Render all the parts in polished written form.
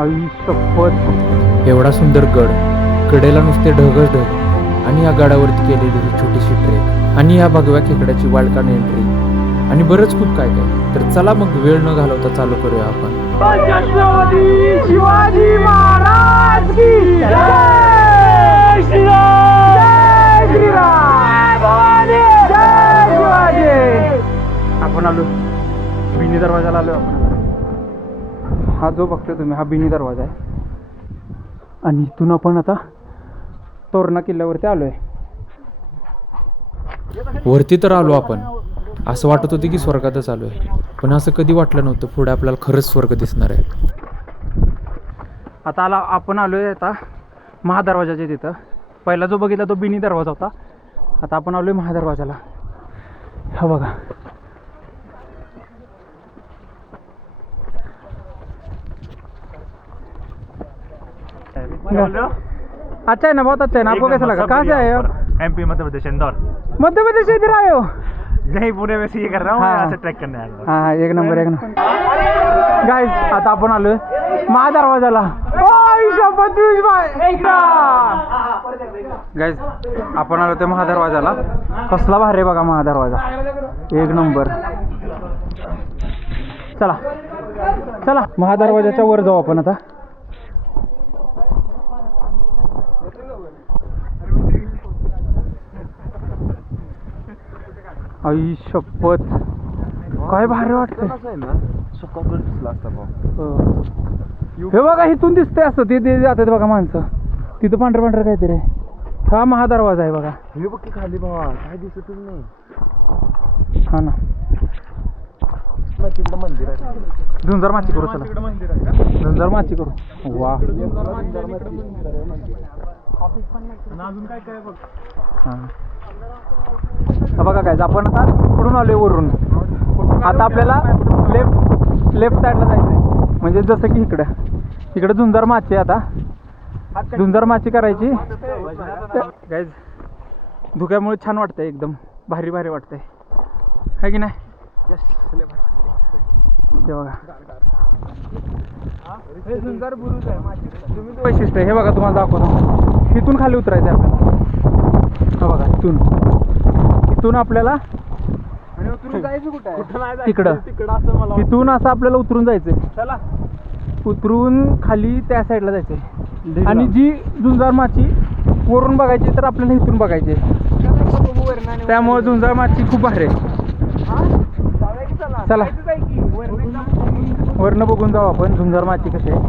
आई शपथ, एवढा सुंदर गड, कडेला नुसते ढगच ढग आणि या गडावरती केलेली ही छोटीशी ट्रेक आणि या भगव्या खेकड्याची वाळकान एंट्री आणि बरंच खूप काय काय. तर चला मग वेळ न घालवता चालू करूया आपण. छत्रपती शिवाजी महाराज की जय श्रीराम, जय श्रीराम, जय शिवाजी. आपण आलो बिनी दरवाजाला आलो आपण. हा जो बघतोय तुम्ही हा बिनी दरवाजा आहे आणि इथून आपण आता तोरणा किल्ल्यावरती आलोय. वरती तर आलो आपण, असं वाटत होतं की स्वर्गातच आलोय, पण असं कधी वाटलं नव्हतं पुढे आपल्याला खरंच स्वर्ग दिसणार आहे. आता आपण आलोय आता महादरवाजाच्या तिथं. पहिला जो बघितला तो बिनी दरवाजा होता, आता आपण आलोय महादरवाजाला. हा बघा, अच्छा है ना, बहुत अच्छा है ना. आपको कैसा लगा? कहाँ से आए हो? एमपी मध्य प्रदेश इंदौर. मध्य प्रदेश से इधर आए हो? यही पुणे में से ये कर रहा हूँ. हाँ. यहाँ से ट्रैक करने आया हूँ. हा, एक नंबर एक नंबर. गाइस आता आपण आलोय महादरवाजाला. गाइस आपण आलो ते महादरवाजाला. कसला भारी आहे बघा महादरवाजा, एक नंबर. चला चला महादरवाजाच्या वर जाऊ आपण आता. आई शपथ, काय भारी वाटतंय. हे बघा इथून दिसतंय असं, ते जातात बघा माणसं. तिथं पांढरं पांढरं काहीतरी आहे. हा महादरवाजा आहे बघा. हे बघ की खाली भावा, काय दिसतच नाही. हा ना, तिकडं मंदिर आहे. झुंजार माची करू. चला झुंजार माची करू. वा, अजून काय काय बघ. हा बघा काय, आपण आता इकडून आलोय वरून. आता आपल्याला लेफ्ट साईडला जायचंय, म्हणजे जसं की इकडं झुंजार माची. आता झुंजार माची करायची. गाईज धुक्यामुळे छान वाटतंय, एकदम भारी भारी वाटतंय, है की नाही? ते बघा झुंजार बुरुज आहे. वैशिष्ट्य हे बघा, तुम्हाला दाखवतो. इथून खाली उतरायचं आहे आपल्याला. हा बघा, इथून आपल्याला तिकडं तिथून असं आपल्याला उतरून जायचंय. चला उतरून खाली त्या साईडला जायचंय. आणि जी झुंजार माची वरून बघायची तर आपल्याला इथून बघायची. त्यामुळे झुंजार माची खूप भारी आहे. चला वरनं बघून जाऊ आपण झुंजार माची कशी आहे.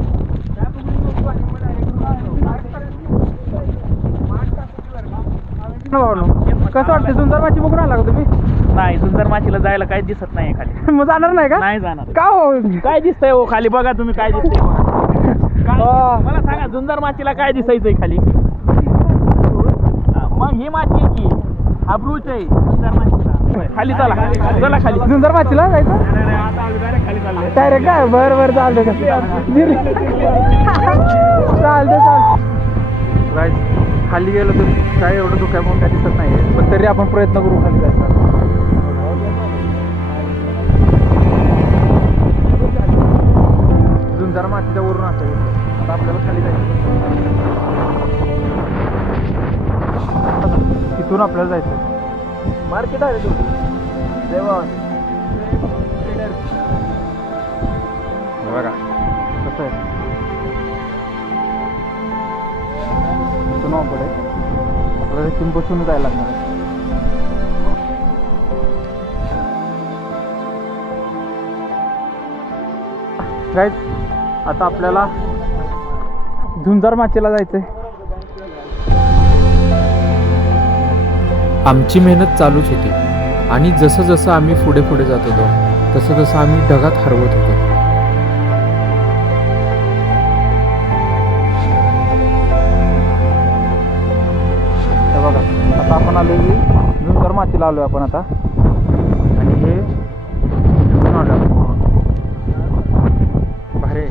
कसं वाटतं झुंजार माची बघून आला का तुम्ही? नाही, सुंदर माशीला जायला काही दिसत नाही खाली. मग जाणार नाही का? नाही जाणार. का हो? काय दिसतंय हो खाली? बघा तुम्ही काय दिसतंय. मला सांगा, झुंजार माचीला काय दिसायचंय खाली? मग ही माची आहे की अब्रूच आहे झुंजार माचीला. खाली चला, चला खाली. झुंजार माचीला जायचं आता डायरेक्ट खाली चालले. डायरेक्ट काय? बरं चालतंय चालतंय. खाली गेलो तर काय एवढं धुक्यामुळे काय दिसत नाही, पण तरी आपण प्रयत्न करू खाली जायचा. झुंजार मातीच्या वरून असेल. आता आपल्याला खाली जायचं. तिथून आपल्याला जायचं. मार्केट आहे तुम्ही बघा कसं आहे. इथून आपल्याला इथून बसून जायला लागणार. गाईज आता आपल्याला झुंजार माचीला जायचंय. आमची मेहनत चालूच होती आणि जसं जसं आम्ही पुढे पुढे जात होतो तसं तसं आम्ही ढगात हरवत होतो. बघा आता आपण आलो की झुंजार माचीला आलोय आपण आता. आणि हे आलो भारी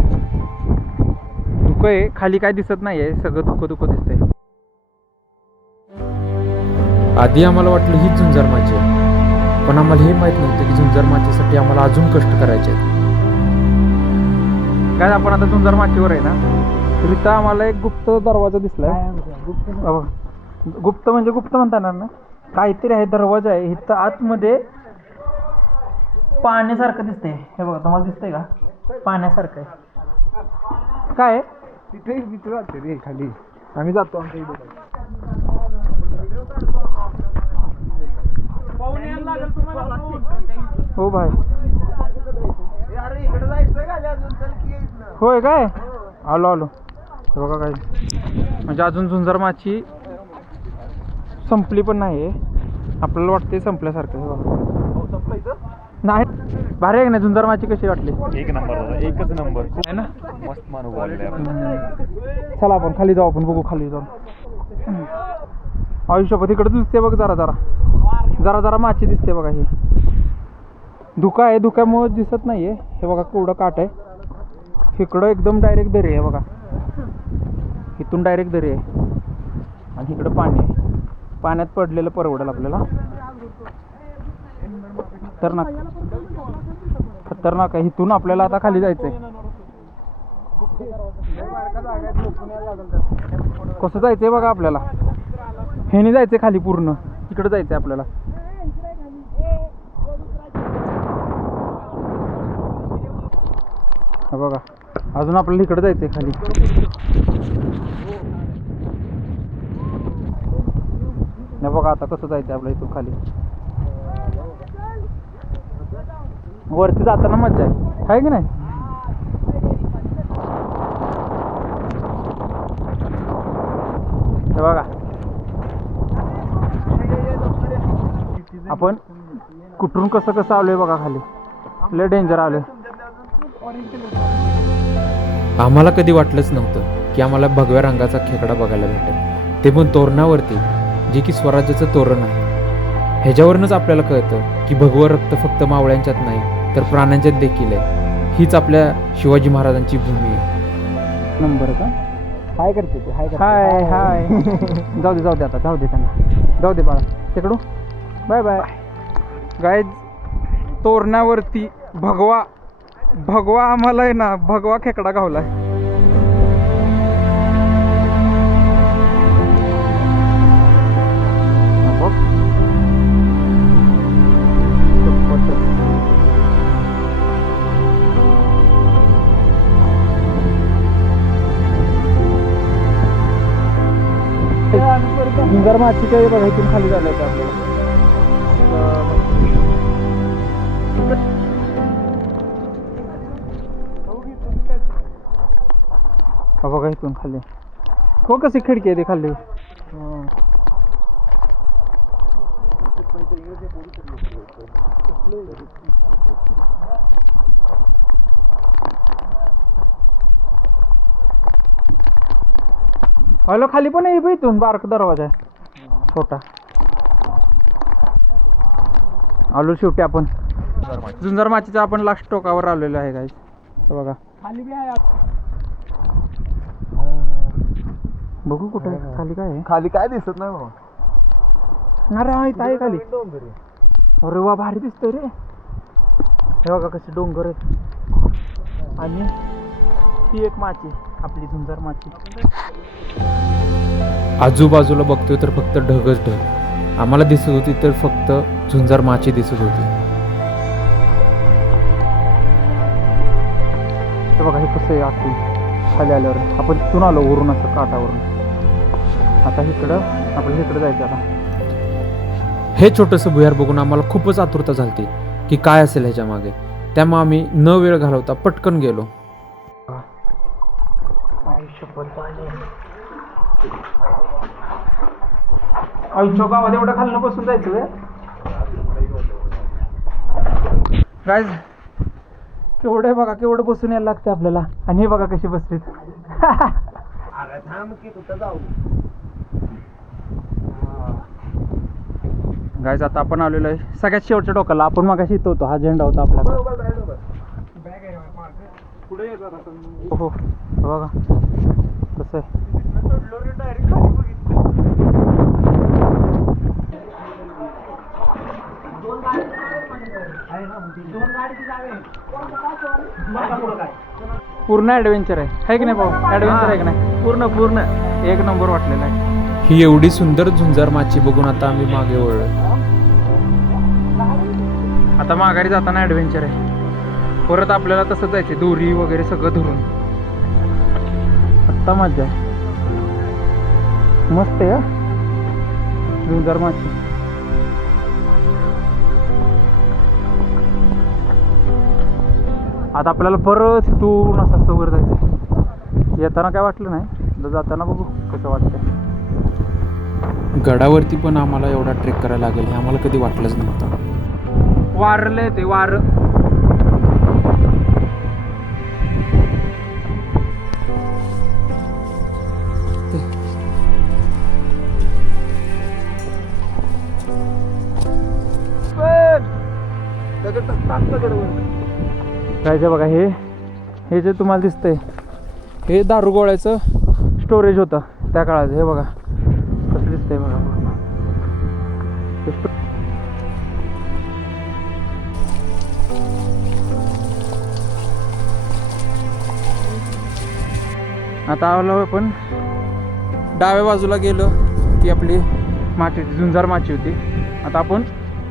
धुकं आहे, खाली काय दिसत नाहीये, सगळं धुकं दिसतंय. आधी आम्हाला वाटलं हीच झुंजार माची आहे, पण आम्हाला हे माहीत नव्हतं की झुंजार माचीसाठी आम्हाला अजून कष्ट करायचे आहेत. काय आपण आता झुंजार माचीवर आहे ना, तर इथं आम्हाला एक गुप्त दरवाजा दिसलाय. गुप्त म्हणजे गुप्त म्हणता येणार ना, काहीतरी आहे, दरवाजा आहे इथं आतमध्ये. पाण्यासारखं दिसतंय. हे बघा, तुम्हाला दिसतंय का? पाण्यासारखं आहे. काय आहे? तिथे तिथे जाते रे खाली. आम्ही जातो आमच्या इथे. हो भाई. होय काय? आलो आलो. हे बघा काय, म्हणजे अजून झुंजार माची संपली पण नाही आहे. आपल्याला वाटते संपल्यासारखं. हे बघा नाही, भारी आहे की नाही? झुंजार माची कशी वाटली? एक नंबर, एकच नंबर. आहे ना? मस्त अनुभव आलेला. चला आपण खाली जाऊ, आपण बघू खाली जाऊन. आयुष्यपत इकडे दिसते बघ, जरा जरा जरा जरा माची दिसते बघा. ही धुका आहे, धुक्यामुळे दिसत नाहीये. हे बघा केवढं काट आहे. इकडं एकदम डायरेक्ट दरी आहे बघा. इथून डायरेक्ट दरी आहे आणि इकडं पाणी आहे. पाण्यात पडलेलं परवडेल आपल्याला. खतरनाक खतरनाक आहे. इथून आपल्याला आता खाली जायचंय. कसं जायचंय बघा आपल्याला. ह्यानी जायचंय खाली, पूर्ण इकडे जायचंय आपल्याला. हा बघा, अजून आपल्याला इकडे जायचंय खाली. नाही बघा आता कसं जायचंय आपल्याला इथून खाली. वरती जाताना मज्जा आहे की नाही? हे बघा, आपण कुठून कसं कसं आलोय बघा खाली. लय डेंजर आलोय. आम्हाला कधी वाटलंच नव्हतं की आम्हाला भगव्या रंगाचा खेकडा बघायला भेटेल, ते पण तोरणावरती, जे की स्वराज्याचं तोरण आहे. ह्याच्यावरूनच आपल्याला कळतं की भगवं रक्त फक्त मावळ्यांच्यात नाही तर प्राण्यांच्यात देखील आहे. हीच आपल्या शिवाजी महाराजांची भूमी आहे. नंबर का? हाय करते ते, हाय हाय हाय. जाऊ दे जाऊ दे, आता जाऊ दे त्यांना. जाऊ दे बाळा, तिकडू बाय बाय. गाईज, तोरणावरती भगवा भगवा आम्हाला आहे ना, भगवा खेकडा गावलाय. झुंजार माची काही बघा, इथून खाली झालंय का आपल्याला. हा बघा इथून खाली. हो कशी खिडकी आहे ती खाली. हॅलो, खाली पण आहे इथून बारक दरवाजा आहे छोटा. आलो शेवटी आपण झुंजार माचीच्या आपण लास्ट टोकावर आलेलो आहे गाईस. बघा खाली बी आहे. बघू कुठे खाली काय आहे. खाली काय दिसत नाही बाबा. अरे हा इथं आहे खाली. अरे वा, भारी दिसतोय रे. हे बघा कसे डोंगर आहेत. आणि ही एक माची, आपली झुंजार माची. आजूबाजूला बघतोय तर फक्त ढगच ढग. आम्हाला दिसत होती तर फक्त झुंजार माची दिसत होती. हे बघा हे कसं आहे आतून खाली आल्यावर. आपण तिथून आलो वरून, असं काठावरून. आता इकडं आपल्याला इकडं जायचं. आता हे छोटंसं भुयार बघून आम्हाला खूपच आतुरता झाली की काय असेल ह्याच्या मागे. त्यामुळे आम्ही न वेळ घालवता पटकन गेलो. आयुष्य गावात एवढं खालनं बसून जायचं गाईज. केवढं बघा, केवढं बसून यायला लागतं आपल्याला. आणि हे बघा कशी बसलीत. गाईज आता आपण आलेलो आहे सगळ्यात शेवटच्या टोकाला. आपण मगाशी इथं होतो, हा झेंडा होता आपला. हो बघा कसं आहे. पूर्ण ॲडव्हेंचर आहे की नाही भाऊ? ॲडव्हेंचर आहे की नाही? पूर्ण पूर्ण एक नंबर वाटलेला आहे. ही एवढी सुंदर झुंजार माची बघून आता आम्ही मागे वळलो. आता माघारी जाताना ॲडव्हेंचर आहे. परत आपल्याला तसं जायचं दोरी वगैरे सगळं धरून. आत्ता मजा आहे. मस्त आहे हा झुंजार माची. आता आपल्याला परत इथून असं वर जायचं. येताना काय वाटलं नाही, तर जाताना बघू कसं वाटतंय. गडावरती पण आम्हाला एवढा ट्रेक करायला लागेल हे आम्हाला कधी वाटलंच नव्हतं. वारलं ते वार. जायचं बघा. हे जे तुम्हाला दिसतंय हे दारू गोळ्याचं स्टोरेज होतं त्या काळात. हे बघा कसं दिसतंय बघा पूर्ण. आता आलो आपण डाव्या बाजूला गेलो की आपली माची झुंजार माची होती. आता आपण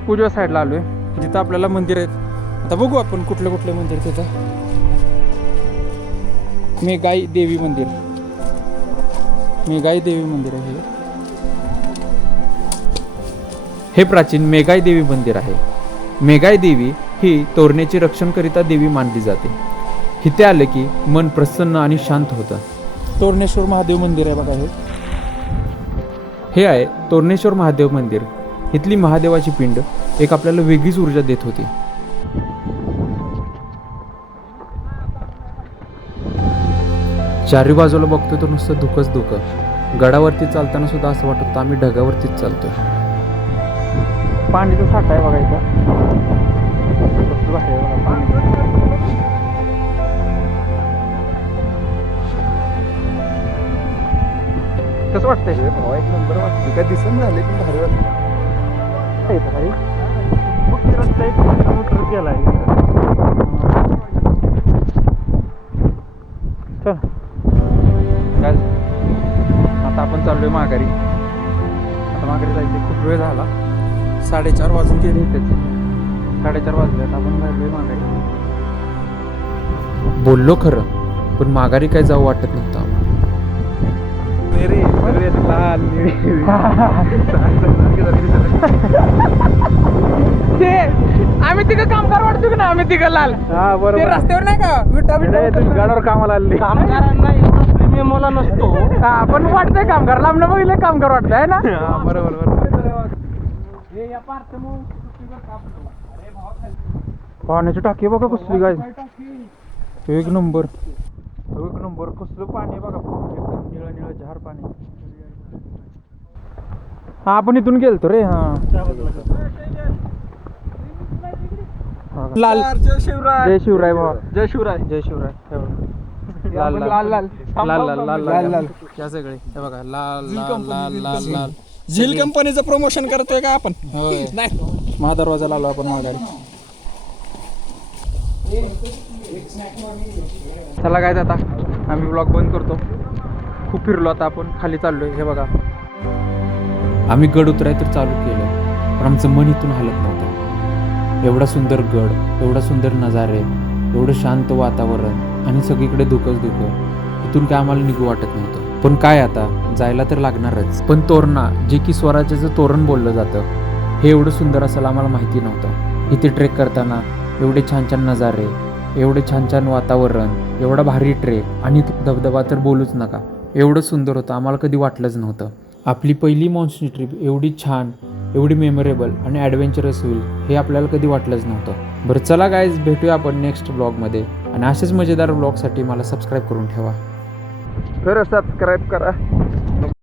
उजव्या साईडला आलोय जिथं आपल्याला मंदिर आहेत. आता बघू आपण कुठले कुठले मंदिर तिथं. मेघाई देवी मंदिर. मेघाई देवी मंदिर आहे हे प्राचीन मेघाई देवी मंदिर आहे. मेघाई देवी ही तोरण्याचे रक्षणकरिता देवी मानली जाते. इथे आले की मन प्रसन्न आणि शांत होतं. तोरणेश्वर महादेव मंदिर आहे बघा. हे आहे तोरणेश्वर महादेव मंदिर. इथली महादेवाची पिंड एक आपल्याला वेगळीच ऊर्जा देत होती. चारी बाजूला बघतोय तर नुसतं धुकंच धुकं. गडावरती चालताना सुद्धा असं वाटत होतं आम्ही ढगावरतीच चालतोय. पाण्याचा साठा आहे बघा इथं. कसलं भारी आहे बघा पाणी. कसं वाटतंय? एक नंबर वाटते. काय दिसून झाले पण भारी वाटते. इथं खाली रस्ता 1 किलोमीटर गेलाय. चल काय आता आपण चाललोय माघारी. आता माघारी जायचं खूप वेळ झाला. 4:30 वाजून गेले इथेच. 4:30 वाजले. आता आपण जायलोय माघारी. बोललो खरं पण माघारी काय जाऊ वाटत नव्हतं आम्हाला. लाल निळी आम्ही तिघं कामगार वाटतो की ना. आम्ही तिघं लाल हा बरोबर. ते रस्त्यावर नाही का विटा तुम्ही गडावर कामाला आले. कामगारांना एवढा प्रीमियम मला नसतो. हा पण वाटतंय कामगार. लांबनं बघितलं कामगार वाटतंय है ना. बरोबर बरोबर. पाण्याची टाकी बघा कसली काय. एक नंबर. एक नंबर. कसलं पाणी आहे बघा. एकदम निळं निळं झार पाणी. हा आपण इथून गेलतो रे. हा लाल. जय शिवराय. जय शिवराय बाबा. जय शिवराय. जय शिवराय. हे बघा. लाल लाल लाल लाल लाल लाल लाल लाल लाल. या सगळे हे बघा लाल लाल लाल लाल लाल. झील कंपनीचं प्रमोशन करतोय का आपण? होय. नाही. महादरवाजा आलो आपण माघारी. चला काय आता आम्ही ब्लॉग बंद करतो. खूप फिरलो. आता आपण खाली चाललोय. हे बघा आम्ही गड उतराय तर चालू केलं पण आमचं मन इथून हलत नव्हतं. एवढा सुंदर गड, एवढा सुंदर नजारे, एवढं शांत वातावरण आणि सगळीकडे धुकंच धुकं. इथून काय आम्हाला निघू वाटत नव्हतं. पण काय आता जायला तर लागणारच. पण तोरणा जे की स्वराज्याचं तोरण बोललं जातं हे एवढं सुंदर असेल आम्हाला माहिती नव्हतं. इथे ट्रेक करताना एवढे छान छान नजारे, एवढे छान छान वातावरण, एवढा भारी ट्रेक आणि धबधबा तर बोलूच नका. एवढं सुंदर होतं आम्हाला कधी वाटलंच नव्हतं. आपली पहिली मॉन्सून ट्रिप एवढी छान, एवढी मेमोरेबल आणि ॲडव्हेंचरस होईल हे आपल्याला कधी वाटलंच नव्हतं. बरं चला गाईज भेटूया आपण नेक्स्ट ब्लॉगमध्ये आणि असेच मजेदार ब्लॉगसाठी मला सबस्क्राईब करून ठेवा. खरं सबस्क्राईब करा.